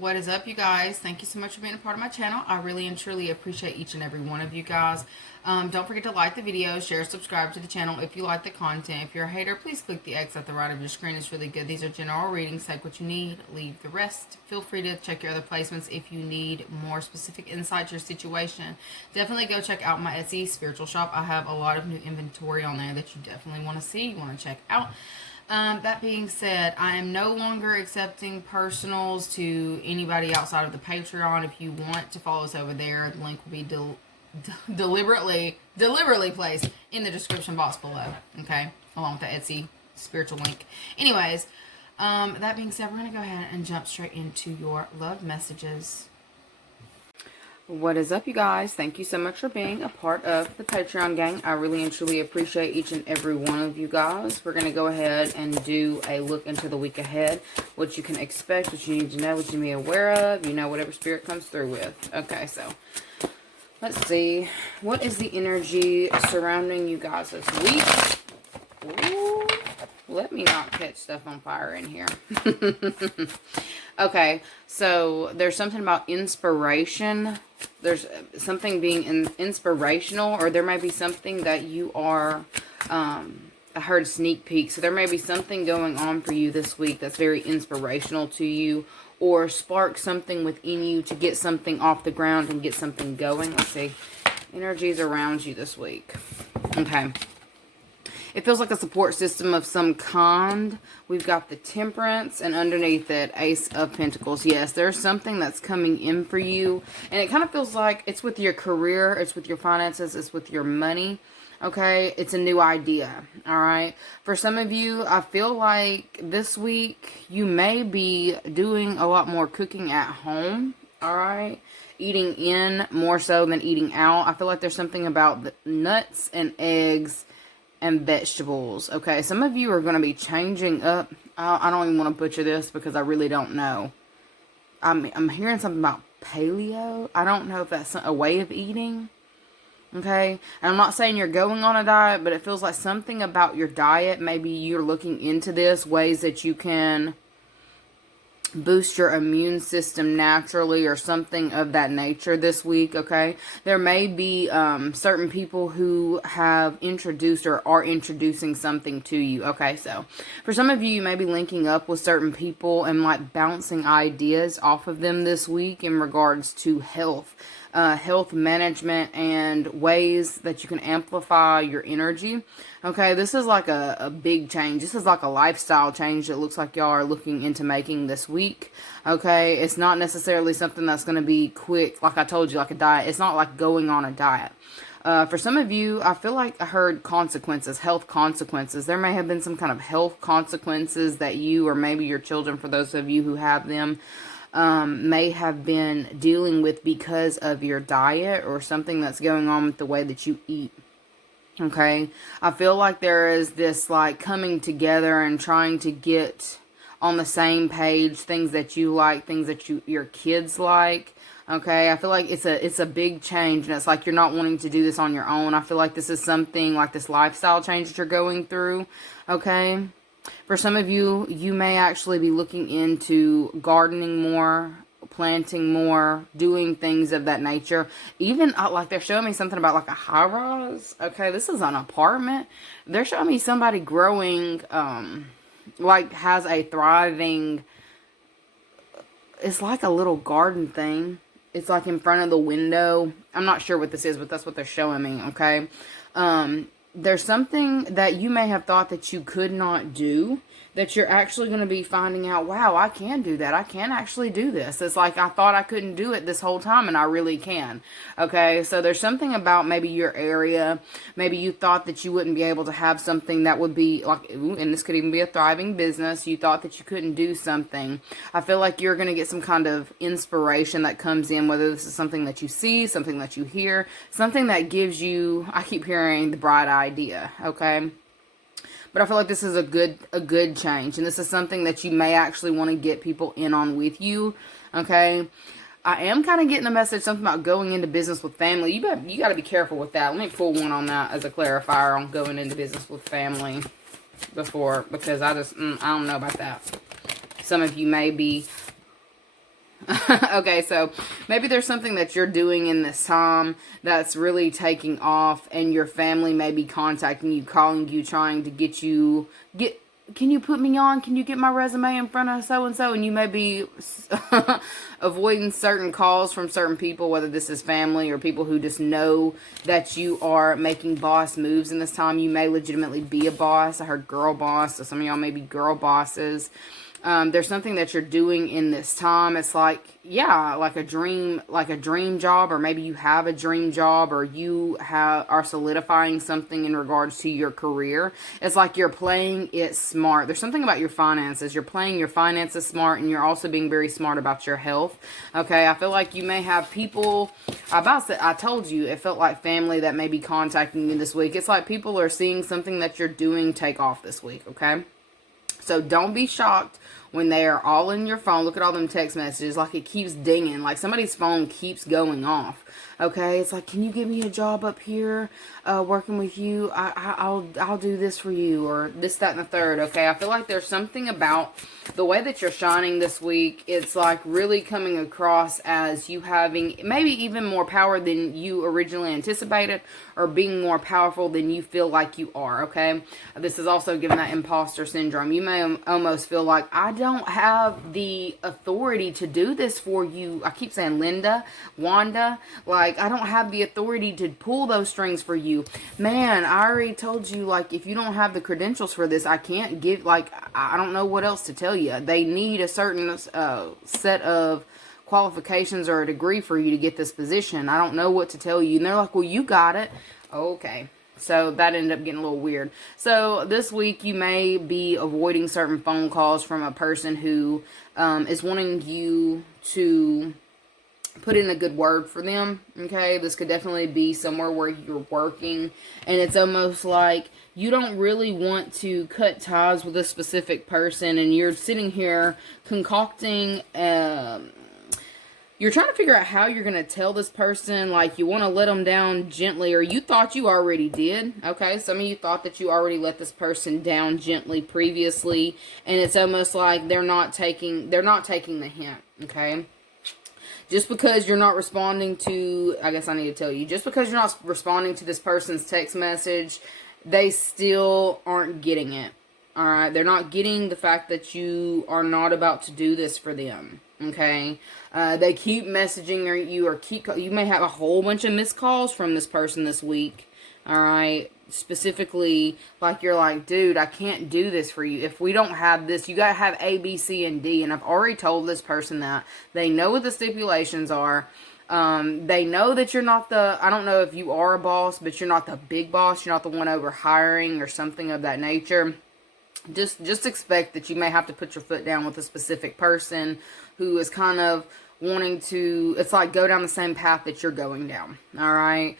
What is up, you guys? Thank you so much for being a part of my channel. I really and truly appreciate each and every one of you guys. Don't forget to like the video, share, subscribe to the channel if you like the content. If you're a hater, please click the X at the right of your screen. It's really good. These are general readings. Take what you need, leave the rest. Feel free to check your other placements if you need more specific insight to your situation. Definitely go check out my Etsy spiritual shop. I have a lot of new inventory on there that you definitely want to see, you want to check out. That being said, I am no longer accepting personals to anybody outside of the Patreon. If you want to follow us over there, the link will be deliberately placed in the description box below. Okay, along with the Etsy spiritual link. Anyways, that being said, we're going to go ahead and jump straight into your love messages. What is up, you guys? Thank you so much for being a part of the Patreon gang. I really and truly appreciate each and every one of you guys. We're going to go ahead and do a look into the week ahead. What you can expect, what you need to know, what you need to be aware of. You know, whatever spirit comes through with. Okay, so let's see. What is the energy surrounding you guys this week? Ooh, let me not catch stuff on fire in here. Okay, so there's something about inspiration. There's something being inspirational, or there may be something that you are, I heard sneak peek. So there may be something going on for you this week that's very inspirational to you, or spark something within you to get something off the ground and get something going. Let's see. Energies around you this week. Okay. It feels like a support system of some kind. We've got the Temperance, and underneath it, Ace of Pentacles. Yes, there's something that's coming in for you. And it kind of feels like it's with your career, it's with your finances, it's with your money. Okay, it's a new idea. All right. For some of you, I feel like this week you may be doing a lot more cooking at home. All right. Eating in more so than eating out. I feel like there's something about the nuts and eggs and vegetables. Okay, some of you are going to be changing up. I don't even want to butcher this because I really don't know. I'm hearing something about paleo. I don't know if that's a way of eating. Okay, and I'm not saying you're going on a diet, but it feels like something about your diet. Maybe you're looking into this, ways that you can boost your immune system naturally or something of that nature this week. Okay, there may be certain people who have introduced or are introducing something to you. Okay, so for some of you, you may be linking up with certain people and like bouncing ideas off of them this week in regards to health. Health management and ways that you can amplify your energy. Okay, this is like a big change. This is like a lifestyle change that looks like y'all are looking into making this week. Okay, it's not necessarily something that's going to be quick, like I told you, like a diet. It's not like going on a diet. For some of you, I feel like I heard consequences, health consequences. There may have been some kind of health consequences that you or maybe your children, for those of you who have them, may have been dealing with because of your diet or something that's going on with the way that you eat. Okay, I feel like there is this like coming together and trying to get on the same page, things that you like, things that your kids like. Okay, I feel like it's a big change, and it's like you're not wanting to do this on your own. I feel like this is something like this lifestyle change that you're going through. Okay, for some of you, you may actually be looking into gardening more, planting more, doing things of that nature. Even like they're showing me something about like a high rise. Okay, this is an apartment. They're showing me somebody growing, like has a thriving, it's like a little garden thing. It's like in front of the window. I'm not sure what this is, but that's what they're showing me. Okay. there's something that you may have thought that you could not do, that you're actually going to be finding out, wow, I can do that. I can actually do this. It's like I thought I couldn't do it this whole time, and I really can. Okay, so there's something about maybe your area. Maybe you thought that you wouldn't be able to have something that would be like, and this could even be a thriving business. You thought that you couldn't do something. I feel like you're going to get some kind of inspiration that comes in, whether this is something that you see, something that you hear, something that gives you, I keep hearing, the bright idea, okay? But I feel like this is a good change. And this is something that you may actually want to get people in on with you. Okay. I am kind of getting a message, something about going into business with family. You got to be careful with that. Let me pull one on that as a clarifier on going into business with family before. Because I don't know about that. Some of you may be... Okay, so maybe there's something that you're doing in this time that's really taking off, and your family may be contacting you, calling you, trying to can you put me on? Can you get my resume in front of so-and-so? And you may be avoiding certain calls from certain people, whether this is family or people who just know that you are making boss moves in this time. You may legitimately be a boss. I heard girl boss, so some of y'all may be girl bosses. There's something that you're doing in this time. It's like, yeah, like a dream job, or maybe you have a dream job, or you are solidifying something in regards to your career. It's like you're playing it smart. There's something about your finances. You're playing your finances smart, and you're also being very smart about your health. Okay, I feel like you may have people, I told you, it felt like family that may be contacting you this week. It's like people are seeing something that you're doing take off this week, okay? So don't be shocked when they are all in your phone. Look at all them text messages. Like it keeps dinging. Like somebody's phone keeps going off. Okay, it's like, can you give me a job up here, working with you? I'll do this for you, or this, that, and the third. Okay, I feel like there's something about the way that you're shining this week. It's like really coming across as you having maybe even more power than you originally anticipated, or being more powerful than you feel like you are. Okay, this is also giving that imposter syndrome. You may almost feel like, I don't have the authority to do this for you. I keep saying Linda, Wanda, like, I don't have the authority to pull those strings for you. Man, I already told you, like, if you don't have the credentials for this, I can't give, like, I don't know what else to tell you. They need a certain set of qualifications or a degree for you to get this position. I don't know what to tell you. And they're like, well, you got it. Okay. So that ended up getting a little weird. So this week you may be avoiding certain phone calls from a person who is wanting you to put in a good word for them. Okay, this could definitely be somewhere where you're working, and it's almost like you don't really want to cut ties with a specific person, and you're sitting here concocting you're trying to figure out how you're going to tell this person, like you want to let them down gently, or you thought you already did. Okay, some of you thought that you already let this person down gently previously, and it's almost like they're not taking the hint. Okay, just because you're not responding to, I guess I need to tell you, just because you're not responding to this person's text message, they still aren't getting it. Alright, they're not getting the fact that you are not about to do this for them. Okay, they keep messaging you, or you may have a whole bunch of missed calls from this person this week. Alright, specifically, like you're like, dude, I can't do this for you. If we don't have this, you gotta have A, B, C, and D. And I've already told this person that. They know what the stipulations are. They know that you're not I don't know if you are a boss, but you're not the big boss. You're not the one over hiring or something of that nature. Just expect that you may have to put your foot down with a specific person who is kind of wanting to, it's like, go down the same path that you're going down. Alright?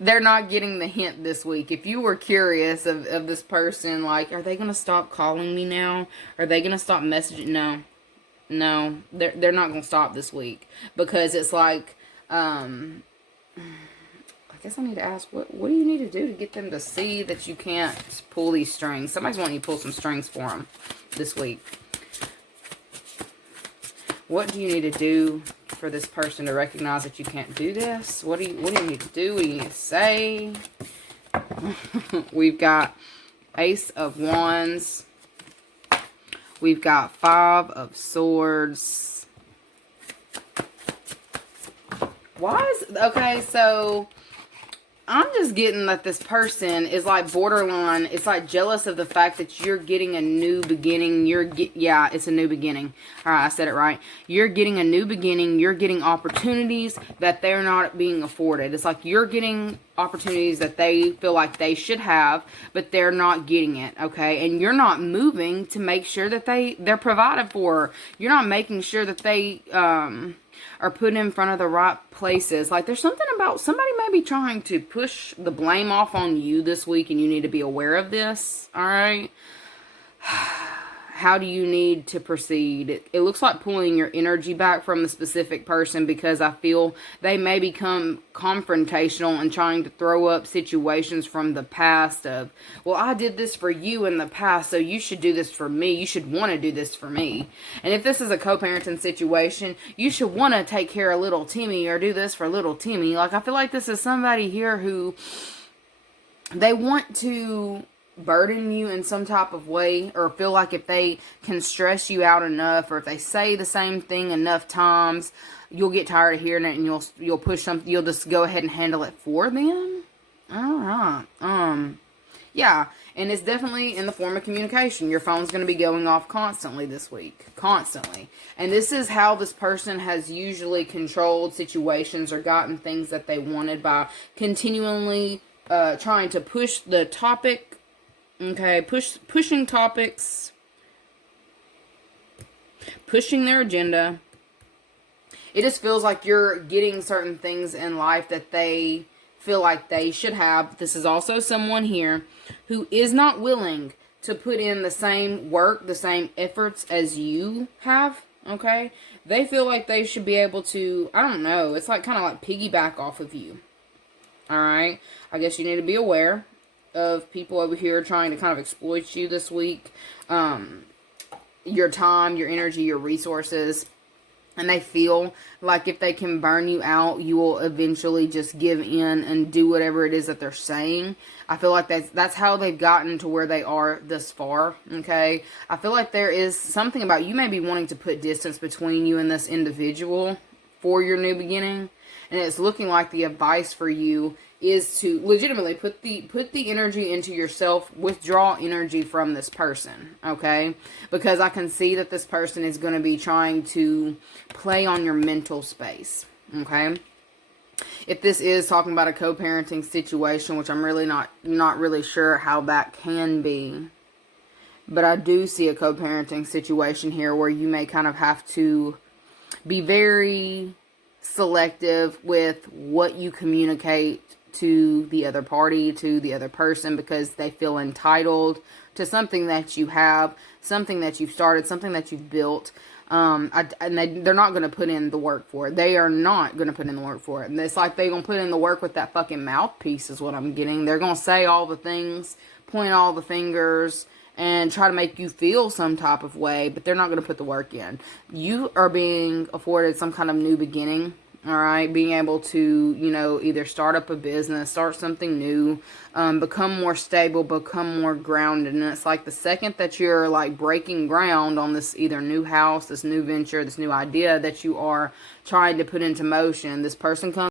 They're not getting the hint this week. If you were curious of this person, like, are they going to stop calling me now? Are they going to stop messaging? No, they're not going to stop this week, because it's like, I guess I need to ask, what do you need to do to get them to see that you can't pull these strings? Somebody's wanting you to pull some strings for them this week. What do you need to do for this person to recognize that you can't do this? What do you need to do? What do you need to say? We've got Ace of Wands. We've got Five of Swords. Okay, so I'm just getting that this person is like borderline. It's like jealous of the fact that you're getting a new beginning. Yeah, it's a new beginning. All right, I said it right. You're getting a new beginning. You're getting opportunities that they're not being afforded. It's like you're getting opportunities that they feel like they should have, but they're not getting it, okay? And you're not moving to make sure that they're provided for. You're not making sure that they are put in front of the right places. Like, there's something about somebody may be trying to push the blame off on you this week, and you need to be aware of this, all right? How do you need to proceed? It looks like pulling your energy back from the specific person, because I feel they may become confrontational and trying to throw up situations from the past of, well, I did this for you in the past, so you should do this for me. You should want to do this for me. And if this is a co-parenting situation, you should want to take care of little Timmy or do this for little Timmy. Like, I feel like this is somebody here who they want to burden you in some type of way, or feel like if they can stress you out enough, or if they say the same thing enough times, you'll get tired of hearing it, and you'll push something, you'll just go ahead and handle it for them. All right. Yeah, and it's definitely in the form of communication. Your phone's going to be going off constantly this week. Constantly. And this is how this person has usually controlled situations or gotten things that they wanted, by continually trying to push the topic. Okay, pushing topics, pushing their agenda. It just feels like you're getting certain things in life that they feel like they should have. This is also someone here who is not willing to put in the same work, the same efforts as you have, okay? They feel like they should be able to, I don't know, it's like kind of like piggyback off of you, all right? I guess you need to be aware of people over here trying to kind of exploit you this week. Your time, your energy, your resources. And they feel like if they can burn you out, you will eventually just give in and do whatever it is that they're saying. I feel like that's how they've gotten to where they are this far, okay? I feel like there is something about, you may be wanting to put distance between you and this individual for your new beginning. And it's looking like the advice for you is to legitimately put the energy into yourself, withdraw energy from this person, okay? Because I can see that this person is going to be trying to play on your mental space, okay? If this is talking about a co-parenting situation, which I'm really not really sure how that can be, but I do see a co-parenting situation here where you may kind of have to be very selective with what you communicate to the other party, to the other person, because they feel entitled to something that you have, something that you've started, something that you've built, and they're not going to put in the work for it. They are not going to put in the work for it. And it's like they're going to put in the work with that fucking mouthpiece is what I'm getting. They're going to say all the things, point all the fingers, and try to make you feel some type of way, but they're not going to put the work in. You are being afforded some kind of new beginning. All right, being able to, either start up a business, start something new, become more stable, become more grounded. And it's like the second that you're like breaking ground on this either new house, this new venture, this new idea that you are trying to put into motion, this person comes